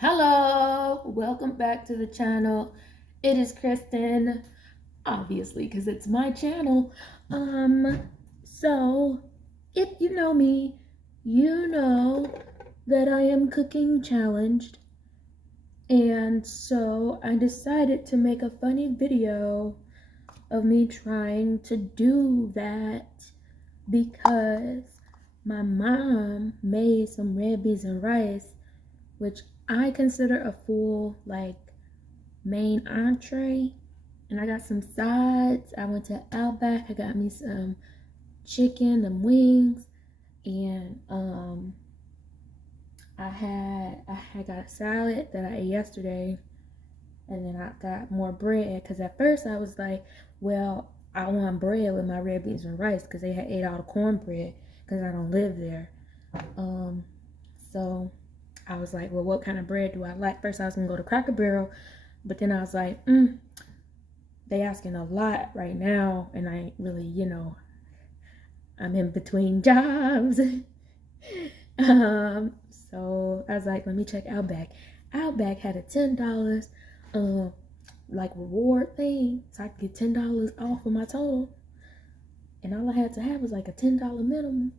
Hello, welcome back to the channel. It is Kristen, obviously, because it's my channel. So if you know me, you know that I am cooking challenged, and so I decided to make a funny video of me trying to do that because my mom made some red beans and rice, which I consider a full main entree. And I got some sides. I went to Outback. I got me some chicken and wings, and I got a salad that I ate yesterday, and then I got more bread because at first I was like, well, I want bread with my red beans and rice because they had ate all the cornbread because I don't live there. So I was like, well, what kind of bread do I like? First I was gonna go to Cracker Barrel, but then I was like, they asking a lot right now, and I ain't really, I'm in between jobs. So I was like, let me check Outback. Outback had a $10 reward thing, so I could get $10 off of my total, and all I had to have was like a $10 minimum.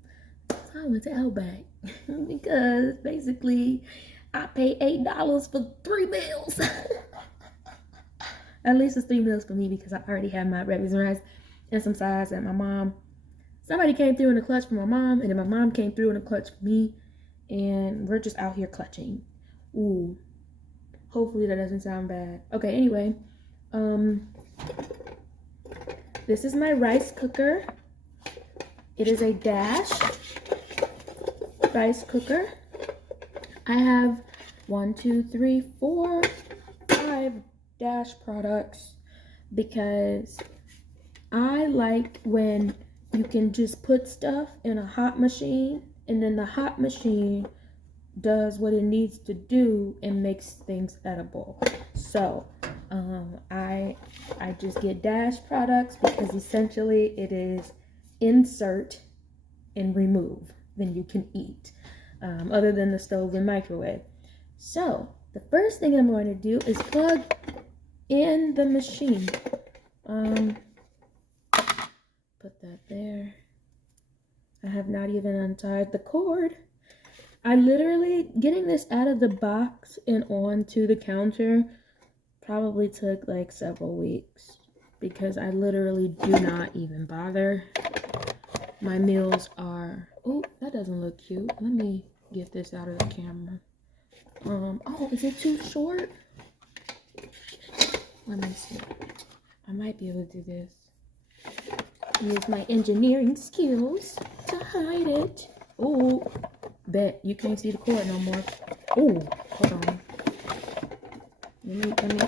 So I went to Outback because basically I paid $8 for 3 meals. At least it's 3 meals for me because I already had my red beans and rice and some sides. And my mom, somebody came through in the clutch for my mom, and then my mom came through in the clutch for me, and we're just out here clutching. Ooh, hopefully that doesn't sound bad. Okay, anyway, this is my rice cooker. It is a Dash rice cooker. I have 1, 2, 3, 4, 5 Dash products because I like when you can just put stuff in a hot machine and then the hot machine does what it needs to do and makes things edible. So I just get Dash products because essentially it is insert and remove, then you can eat, other than the stove and microwave. So the first thing I'm going to do is plug in the machine. Put that there. I have not even untied the cord. I literally, getting this out of the box and onto the counter probably took like several weeks because I literally do not even bother. My meals are, oh, that doesn't look cute. Let me get this out of the camera. Oh, is it too short? Let me see. I might be able to do this. Use my engineering skills to hide it. Oh, bet you can't see the cord no more. Oh, hold on. Let me.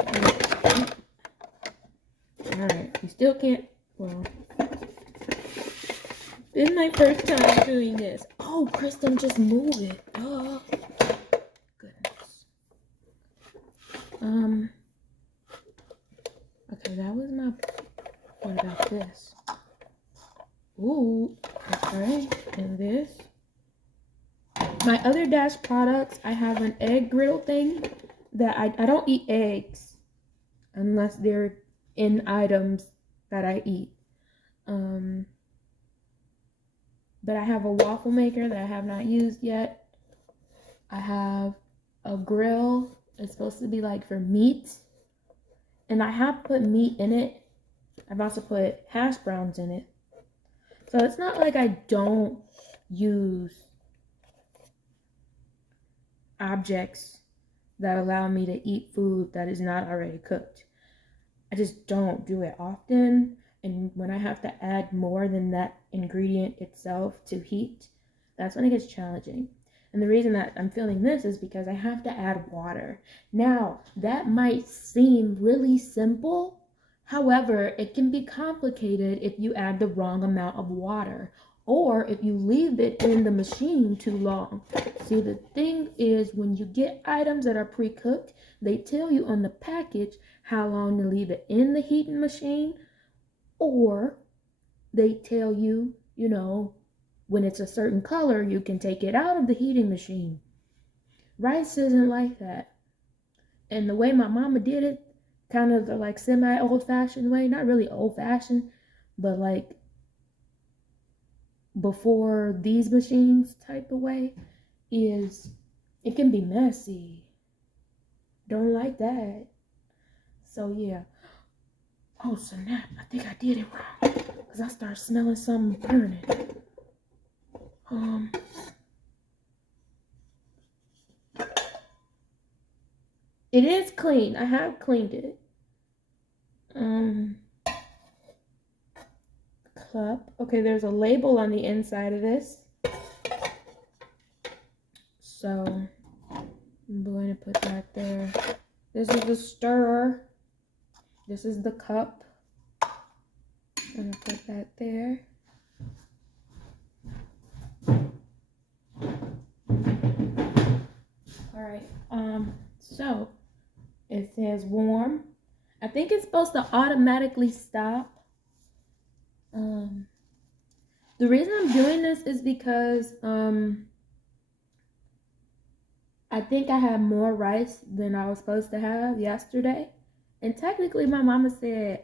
All right, you still can't. Well, this is my first time doing this. Oh, Kristen, just move it. Oh, goodness. Okay, that was my. What about this? Ooh, okay, and this. My other Dash products, I have an egg griddle thing that I don't eat eggs unless they're in items that I eat. But I have a waffle maker that I have not used yet. I have a grill. It's supposed to be like for meat. And I have put meat in it. I've also put hash browns in it. So it's not like I don't use objects that allow me to eat food that is not already cooked. I just don't do it often. And when I have to add more than that ingredient itself to heat, that's when it gets challenging. And the reason that I'm filming this is because I have to add water. Now, that might seem really simple. However, it can be complicated if you add the wrong amount of water or if you leave it in the machine too long. See, the thing is, when you get items that are pre-cooked, they tell you on the package how long to leave it in the heating machine, or they tell you, when it's a certain color, you can take it out of the heating machine. Rice isn't like that. And the way my mama did it, kind of the like semi old fashioned way, not really old fashioned, but like before these machines type of way, is it can be messy. Don't like that. So yeah. Oh snap, I think I did it wrong. Because I started smelling something burning. It is clean. I have cleaned it. Cup. Okay, there's a label on the inside of this. So I'm going to put that there. This is the stirrer. This is the cup. I'm gonna put that there. Alright, so it says warm. I think it's supposed to automatically stop. The reason I'm doing this is because I think I had more rice than I was supposed to have yesterday. And technically my mama said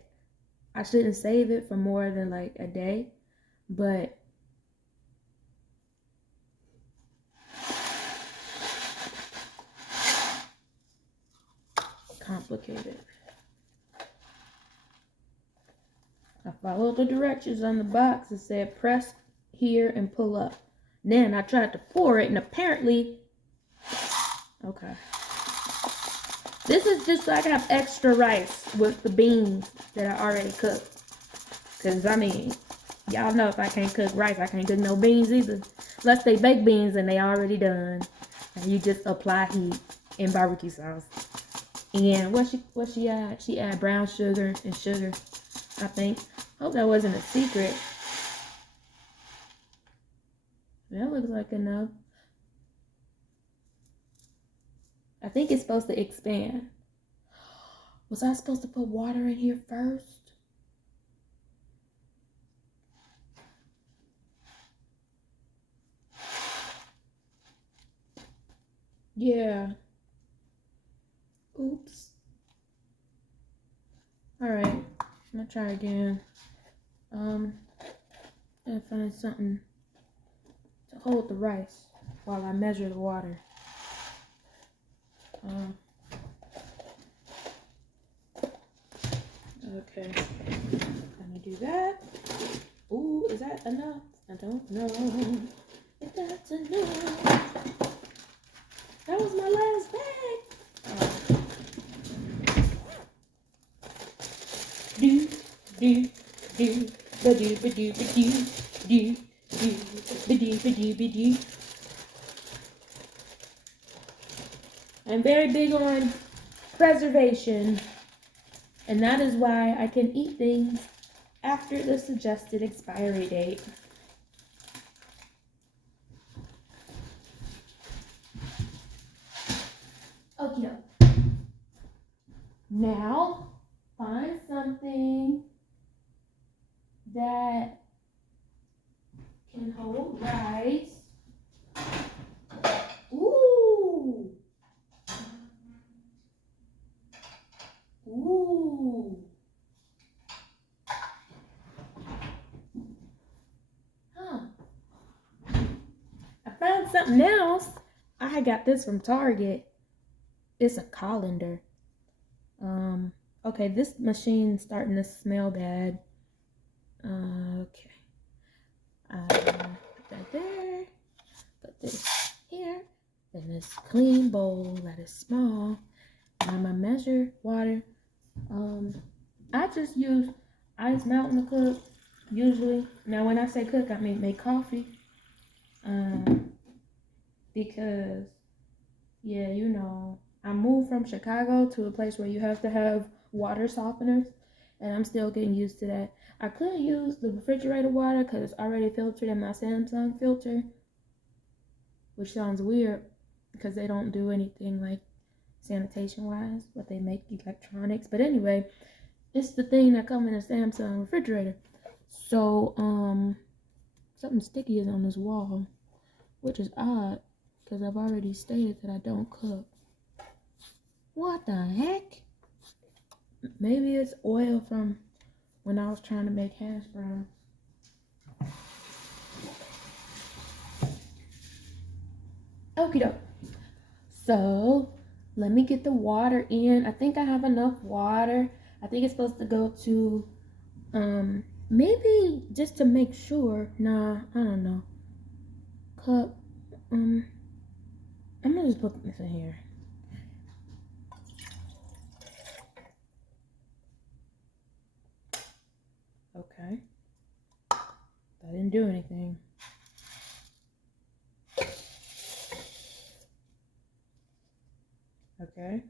I shouldn't save it for more than like a day, but complicated. I followed the directions on the box. It said press here and pull up. Then I tried to pour it and apparently, okay. This is just so I can have extra rice with the beans that I already cooked. Cause I mean, y'all know if I can't cook rice, I can't cook no beans either. Unless they baked beans and they already done. And you just apply heat and barbecue sauce. And what she add? She add brown sugar and sugar, I think. Hope that wasn't a secret. That looks like enough. I think it's supposed to expand. Was I supposed to put water in here first? Yeah. Oops. Alright. I'm gonna try again. Gotta find something to hold the rice while I measure the water. Okay, gonna do that. Ooh, is that enough? I don't know if that's enough. That was my last bag. Do, do, do, ba-do, ba-do, ba-do, do, do, ba-do, ba-do, ba-do. I'm very big on preservation. And that is why I can eat things after the suggested expiry date. Okay. Now, find something that can hold rice. Ooh. Ooh. Huh. I found something else. I got this from Target. It's a colander. Okay, this machine's starting to smell bad. Okay. Put that there. Put this here. In this clean bowl that is small. And I'm gonna measure water. I just use Ice Mountain to cook, usually. Now when I say cook, I mean make coffee. Because, yeah, you know, I moved from Chicago to a place where you have to have water softeners, and I'm still getting used to that. I could use the refrigerator water because it's already filtered in my Samsung filter, which sounds weird because they don't do anything like sanitation wise, but they make electronics. But anyway, it's the thing that comes in a Samsung refrigerator. So, something sticky is on this wall, which is odd because I've already stated that I don't cook. What the heck? Maybe it's oil from when I was trying to make hash brown. Okie doke. So let me get the water in. I think I have enough water. I think it's supposed to go to maybe just to make sure. Nah, I don't know. Cup. I'm gonna just put this in here. Okay. That didn't do anything. Okay.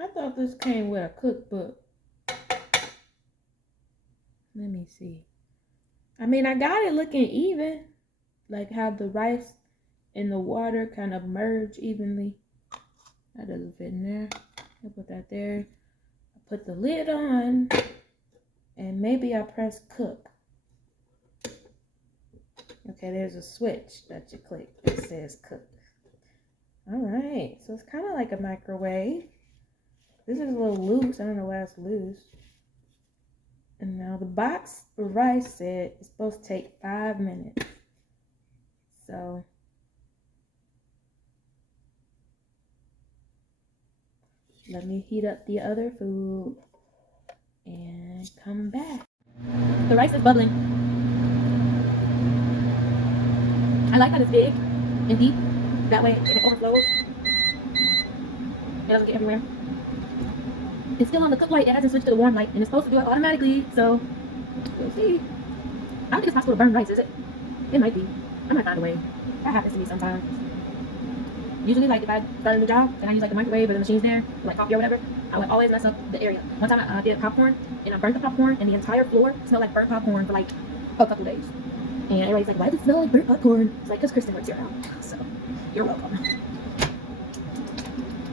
I thought this came with a cookbook. Let me see. I mean, I got it looking even. Like how the rice and the water kind of merge evenly. That doesn't fit in there. I'll put that there. I put the lid on. And maybe I press cook. Okay, there's a switch that you click that says cook. Alright, so it's kind of like a microwave. This is a little loose. I don't know why it's loose. And now the box of rice said it's supposed to take 5 minutes. So let me heat up the other food and come back. The rice is bubbling. I like that it's big and deep. That way if it overflows, it doesn't get everywhere. It's still on the cook light. It hasn't switched to the warm light, and it's supposed to do it automatically. So we'll see. I don't think it's possible to burn rice, is it? It might be. I might find a way. That happens to me sometimes. Usually, like if I start a new job and I use like the microwave or the machine's there, like coffee or whatever, I would always mess up the area. One time I did popcorn and I burnt the popcorn and the entire floor smelled like burnt popcorn for like a couple days. And everybody's like, why does it smell like burnt popcorn? It's like, because Kristen works here now. So, you're welcome.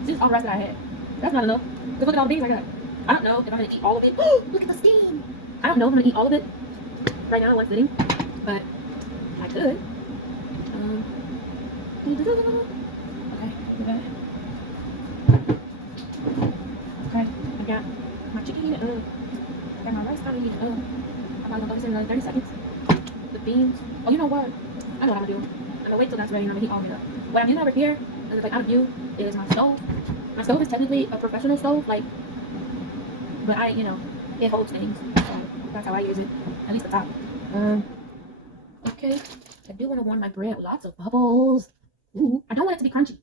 This is all the rice that I had. That's not enough. Because look at all the beans I got. I don't know if I'm going to eat all of it. Look at the steam. I don't know if I'm going to eat all of it right now in one sitting. But I could. Okay, okay. Okay, I got my chicken heated up. I got my rice kind of heated up. I'm probably going to throw this in another 30 seconds. The beans. Oh, you know what? I know what I'm going to do. I'm going to wait till that's ready and I'm going to heat all of it up. What I'm using over here, and it's like out of view, is my stove. My stove is technically a professional stove, like, but it holds things. So that's how I use it, at least the top. Okay. I do want to warm my bread with lots of bubbles. Ooh, I don't want it to be crunchy,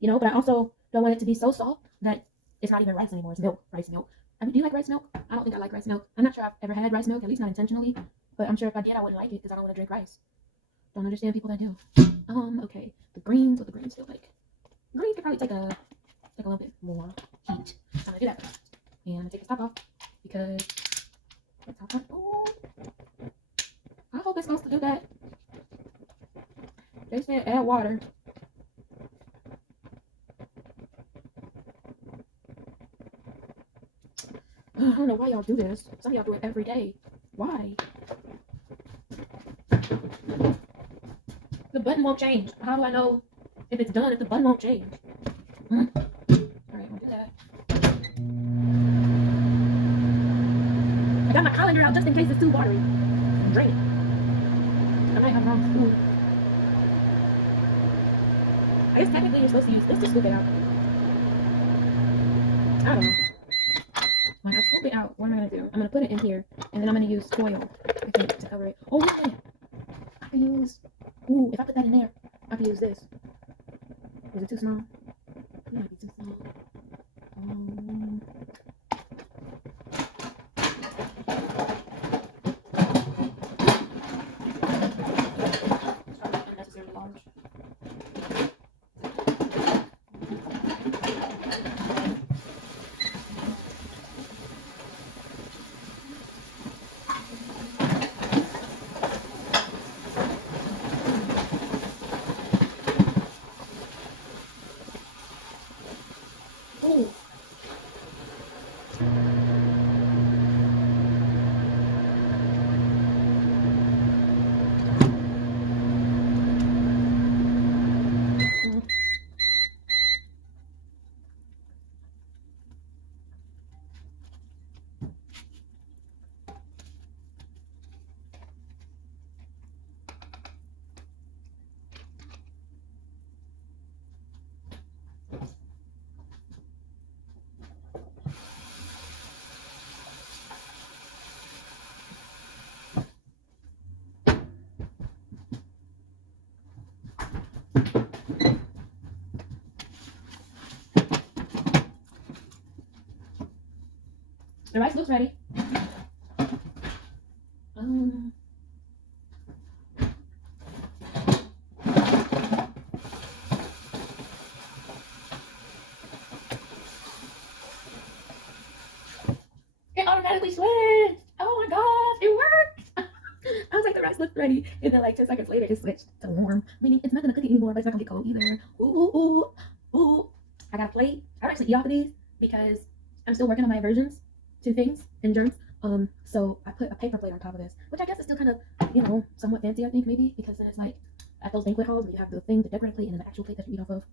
but I also don't want it to be so soft that it's not even rice anymore. It's milk, rice milk. I mean, do you like rice milk? I don't think I like rice milk. I'm not sure I've ever had rice milk, at least not intentionally. But I'm sure if I did, I wouldn't like it because I don't want to drink rice. Don't understand people that do. Okay. The greens, what the greens feel like. Greens could probably take a little bit more heat. So I'm gonna do that first. And I'm gonna take this top off because the top off. Ooh. I hope it's supposed to do that. They said add water. I don't know why y'all do this. Some of y'all do it every day. Why? The button won't change. How do I know if it's done if the button won't change? Alright, I'll do that. I got my colander out just in case it's too watery. Drain it. I might have the wrong spoon. I guess technically you're supposed to use this to scoop it out. I don't know. When I scoop it out, what am I going to do? I'm going to put it in here, and then I'm going to use foil, I think, to cover it. Oh, wait a minute. I can use... Ooh, if I put that in there, I can use this. Is it too small? It might be too small. It's probably unnecessarily large. The rice looks ready. Um, it automatically switched. Oh my gosh, it worked. I was like, the rice looked ready, and then like 10 seconds later, it switched to warm. Meaning it's not gonna cook it anymore, but it's not gonna get cold either. Ooh. I got a plate. I don't actually eat off of these because I'm still working on my aversions to things and germs. So I put a paper plate on top of this, which I guess is still kind of, somewhat fancy. I think maybe because then it's like at those banquet halls where you have the thing, the decorative plate, and then the actual plate that you eat off of.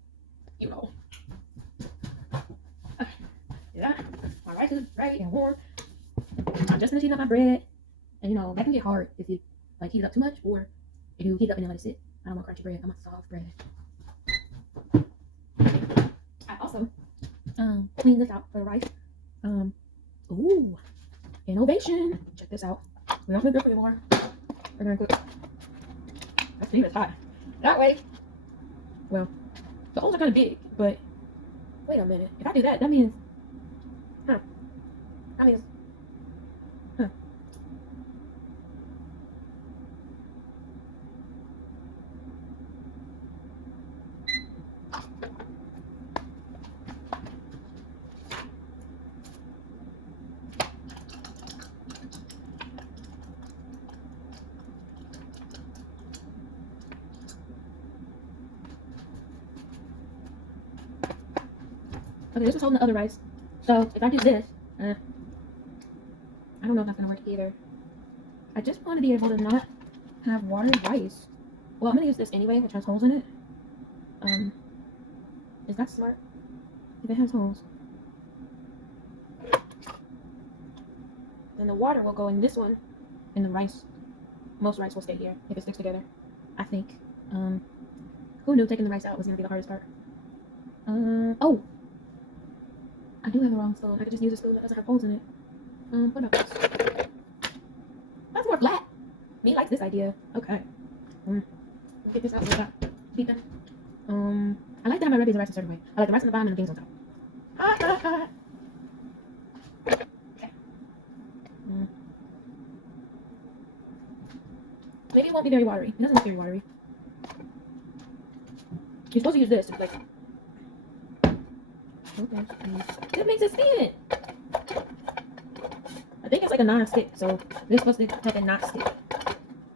Yeah, my rice is ready and warm. I'm just finishing up my bread, and that can get hard if you like heat it up too much, or if you heat it up and then let it sit. I don't want crunchy bread. I want soft bread. I also cleaned this out for the rice. Ooh, innovation! Check this out. We don't cook anymore. We're gonna cook. Let's leave it hot. That way. Well, the holes are kind of big, but wait a minute. If I do that, that means, huh? Okay, this was holding the other rice. So if I do this, I don't know if that's gonna work either. I just want to be able to not have watered rice. Well, I'm gonna use this anyway, which has holes in it. Is that smart? If it has holes, then the water will go in this one, and the rice, most rice will stay here if it sticks together. I think. Who knew taking the rice out was gonna be the hardest part? Oh, I do have a wrong spoon. I could just use a spoon that doesn't have holes in it. What about this? That's more flat. Me likes this idea. Okay. Get this out so that beeping. I like to have my red beans and rice a certain way. I like the rice on the bottom and the beans on top. Okay. Maybe it won't be very watery. It doesn't look very watery. You're supposed to use this. It's like. Okay. It makes it spin. I think it's like a non-stick, so this supposed to help it not stick.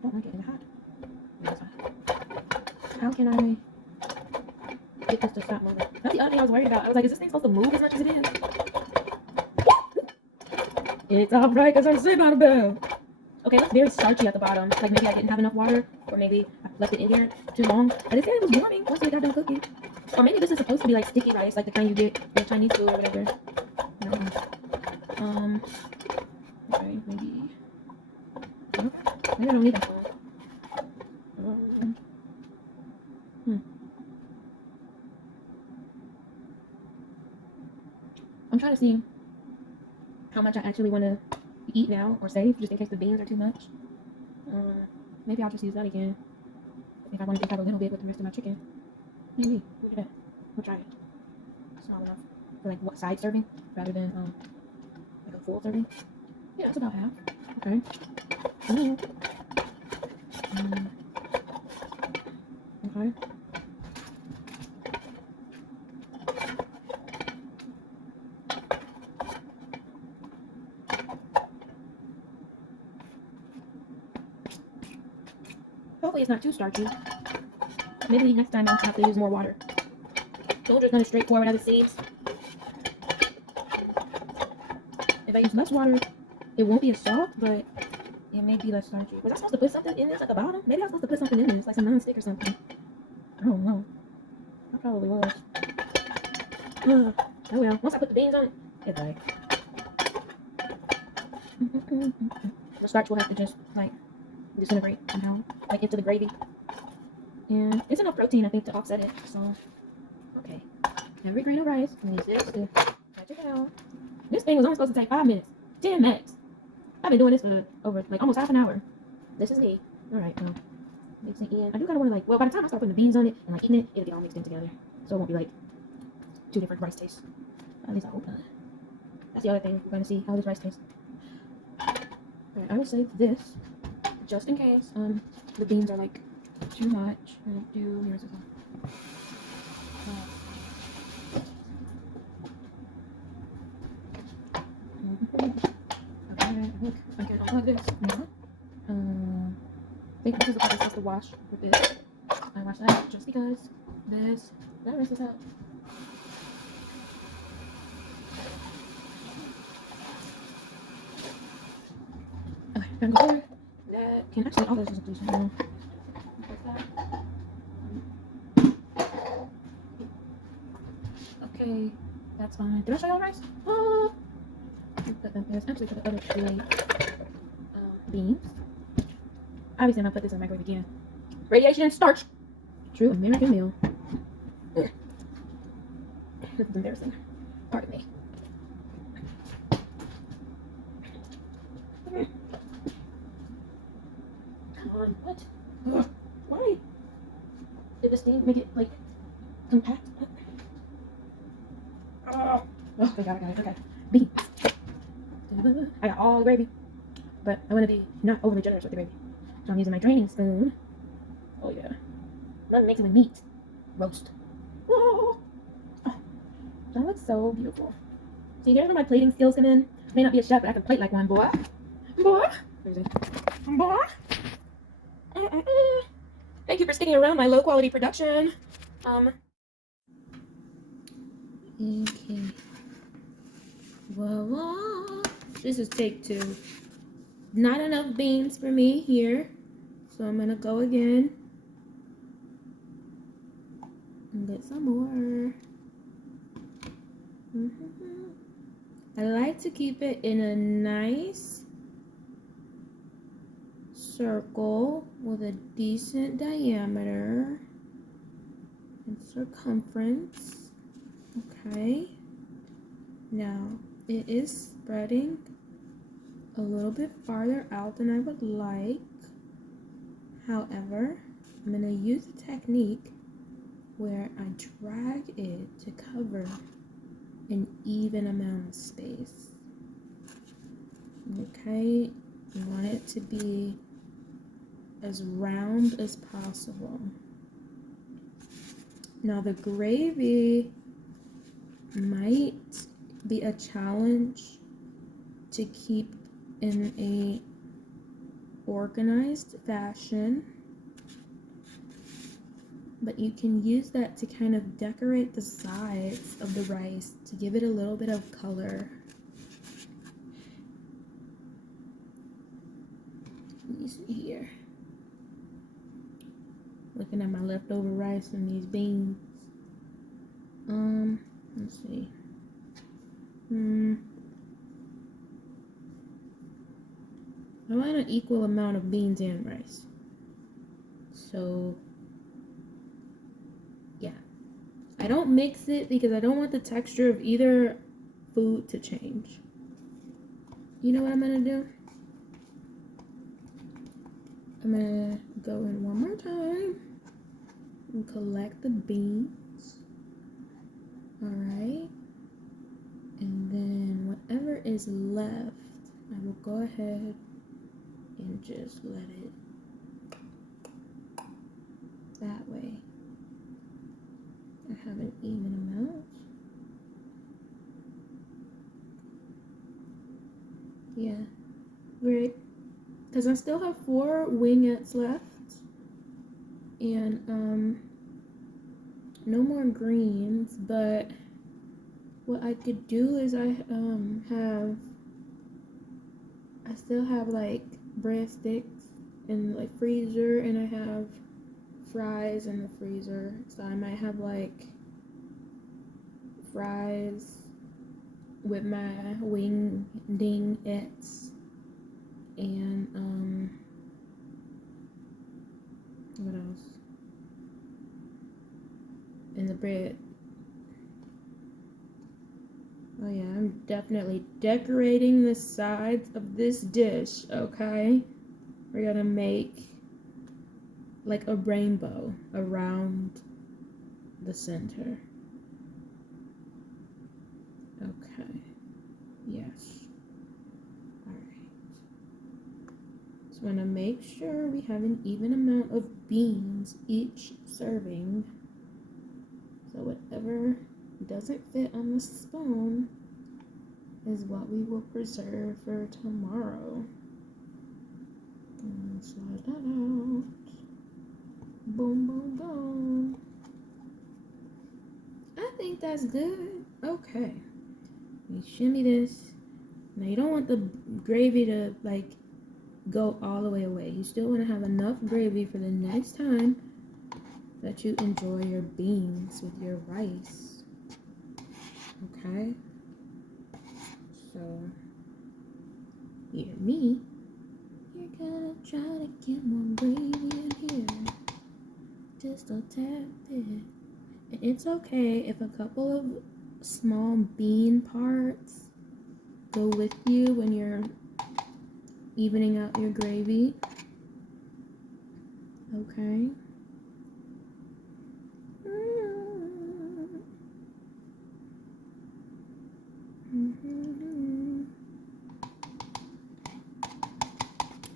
Don't like it in the hot. How can I get this to stop moving? That's the other thing I was worried about. I was like, is this thing supposed to move as much as it is? It's alright because I'm sitting on a bell. Okay, it looks very starchy at the bottom. Like maybe I didn't have enough water, or maybe I left it in here too long. But it said it was warming once we got done cooking. Or maybe this is supposed to be like sticky rice, like the kind you get in Chinese food or whatever. Okay, maybe. Maybe I don't need that one. I'm trying to see how much I actually want to eat now or save, just in case the beans are too much. Maybe I'll just use that again if I want to just have a little bit with the rest of my chicken. Maybe. Look at that. We'll try it. Small enough for like what side serving rather than like a full serving. Yeah, it's about half. Okay. Okay. Hopefully it's not too starchy. Maybe next time I'll have to use more water. Soldier's done it straightforward as it seems. If I use less water, it won't be as soft, but it may be less starchy. Was I supposed to put something in this at the bottom? Maybe I was supposed to put something in this, like some non-stick or something. I don't know. I probably was. Oh well. Once I put the beans on it, it's right. The starch will have to just like disintegrate somehow, like into the gravy. And it's enough protein, I think, to offset it. So, okay. Every grain of rice needs this to catch it down. This thing was only supposed to take 5 minutes, 10 max. I've been doing this for over like almost half an hour. This is me. All right, well, mix it in. I do kind of want to like, well, by the time I start putting the beans on it and like eating it, it'll get all mixed in together. So it won't be like two different rice tastes. At least I hope not. That's the other thing. We're going to see how this rice tastes. Alright, I will save this just in case the beans are like too much. I'm gonna do here's this one. Okay, look, I can unplug this now. I think this is the part I'm supposed to wash with this. I wash that just because this. Did I rinse this out? Okay, I'm gonna go there. That can actually all this is inclusion now. Okay, that's fine. Did I show you all the rice? Oh, there's actually for the other three beans. Obviously, I'm gonna put this in the microwave again. Radiation and starch. True American meal. This is embarrassing. Pardon me. Come on, what? Why? Did this thing make it like compact? Oh, thank God I got it. Okay. Beans. I got all the gravy, but I want to be not overly generous with the gravy. So I'm using my draining spoon. Oh yeah. I'm mixing with meat. Roast. Oh, that looks so beautiful. See, here's where my plating skills come in. I may not be a chef, but I can plate like one, boy. Boy. Boy. Thank you for sticking around my low quality production. Okay. Voila. This is take 2. Not enough beans for me here. So I'm gonna go again. And get some more. I like to keep it in a nice circle with a decent diameter and circumference. Okay. Now it is spreading a little bit farther out than I would like. However, I'm going to use a technique where I drag it to cover an even amount of space. Okay, you want it to be as round as possible. Now the gravy might be a challenge to keep in a organized fashion, but you can use that to kind of decorate the sides of the rice to give it a little bit of color. Let me see here. Looking at my leftover rice and these beans. Let's see. I want an equal amount of beans and rice. So, yeah. I don't mix it because I don't want the texture of either food to change. You know what I'm gonna do? I'm gonna go in one more time and collect the beans. Alright. And then whatever is left, I will go ahead and just let it that way. I have an even amount. Yeah, great. Because I still have 4 wingettes left. And no more greens, but what I could do is I still have like breadsticks in like freezer, and I have fries in the freezer, so I might have like fries with my wingettes and what else? And the bread. Oh yeah, I'm definitely decorating the sides of this dish, okay? We're gonna make like a rainbow around the center. Okay. Yes. Alright. Just want to make sure we have an even amount of beans each serving. So whatever doesn't fit on the spoon is what we will preserve for tomorrow. And slide that out. Boom, boom, boom. I think that's good. Okay. You shimmy this. Now you don't want the gravy to like go all the way away. You still want to have enough gravy for the next time that you enjoy your beans with your rice. Okay? So, hear me. You're gonna try to get more gravy in here. Just a tad bit. And it's okay if a couple of small bean parts go with you when you're evening out your gravy. Okay?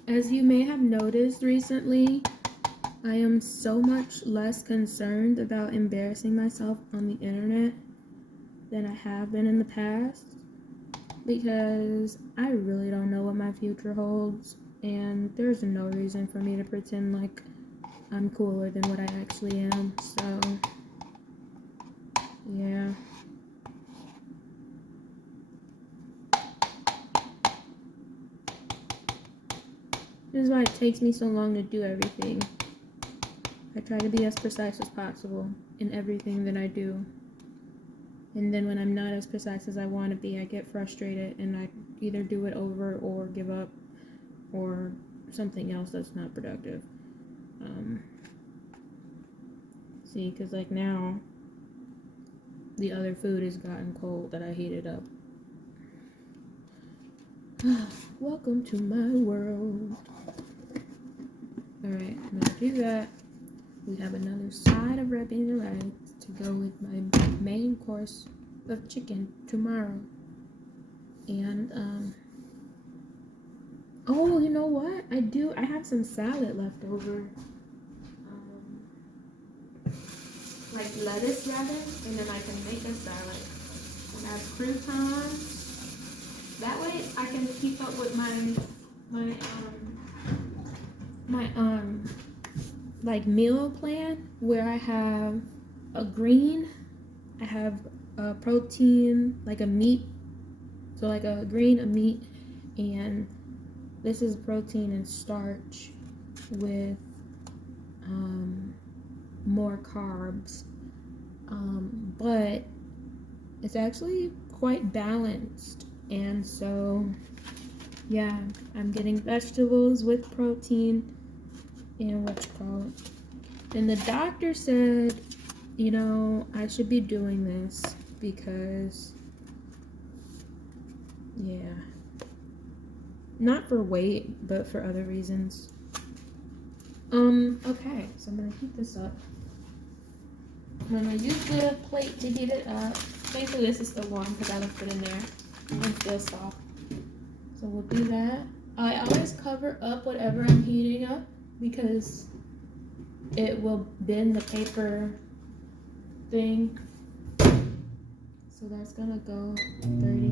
As you may have noticed recently, I am so much less concerned about embarrassing myself on the internet than I have been in the past, because I really don't know what my future holds, and there's no reason for me to pretend like I'm cooler than what I actually am. So yeah. This is why it takes me so long to do everything. I try to be as precise as possible in everything that I do. And then when I'm not as precise as I want to be, I get frustrated and I either do it over or give up or something else that's not productive. See, because like now, the other food has gotten cold that I heated up. Welcome to my world. Alright, I'm gonna do that. We have another side of red beans and rice to go with my main course of chicken tomorrow. And oh, you know what? I have some salad left over. Like lettuce rather, and then I can make a salad. I have croutons. That way I can keep up with my like meal plan, where I have a green, I have a protein, like a meat, so like a green, a meat, and this is protein and starch with more carbs, but it's actually quite balanced. And so yeah, I'm getting vegetables with protein and what you call it. And the doctor said, you know, I should be doing this because, yeah, not for weight, but for other reasons. Okay, so I'm gonna heat this up. I'm gonna use the plate to heat it up. Thankfully, this is still warm because I left it in there and still soft. So we'll do that. I always cover up whatever I'm heating up because it will bend the paper thing. So that's gonna go 30.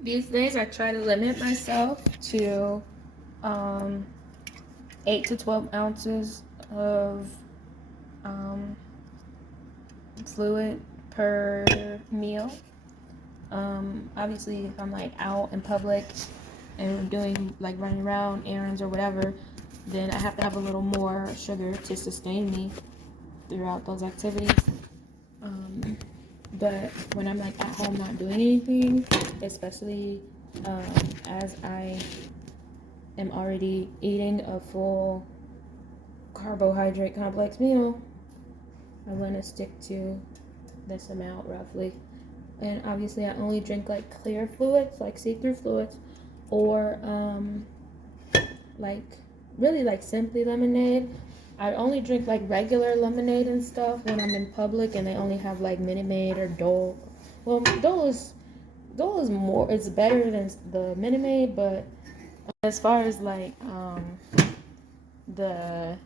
These days I try to limit myself to 8 to 12 ounces of fluid per meal. Obviously if I'm like out in public and doing like running around errands or whatever, then I have to have a little more sugar to sustain me throughout those activities. But when I'm like at home not doing anything, especially as I am already eating a full carbohydrate complex meal, I want to stick to this amount roughly. And obviously I only drink like clear fluids, like see-through fluids, or like really like Simply Lemonade, I only drink like regular lemonade and stuff when I'm in public, and they only have like Minute Maid or Dole. Well, Dole is more. It's better than the Minute Maid, but as far as like the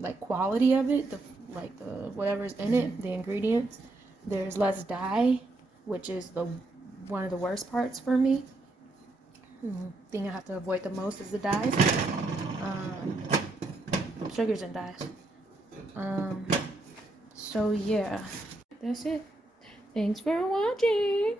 like quality of it, the like the whatever's in it, the ingredients, there's less dye, which is the one of the worst parts for me. Thing I have to avoid the most is the dyes, sugars and dyes. So yeah, that's it. Thanks for watching.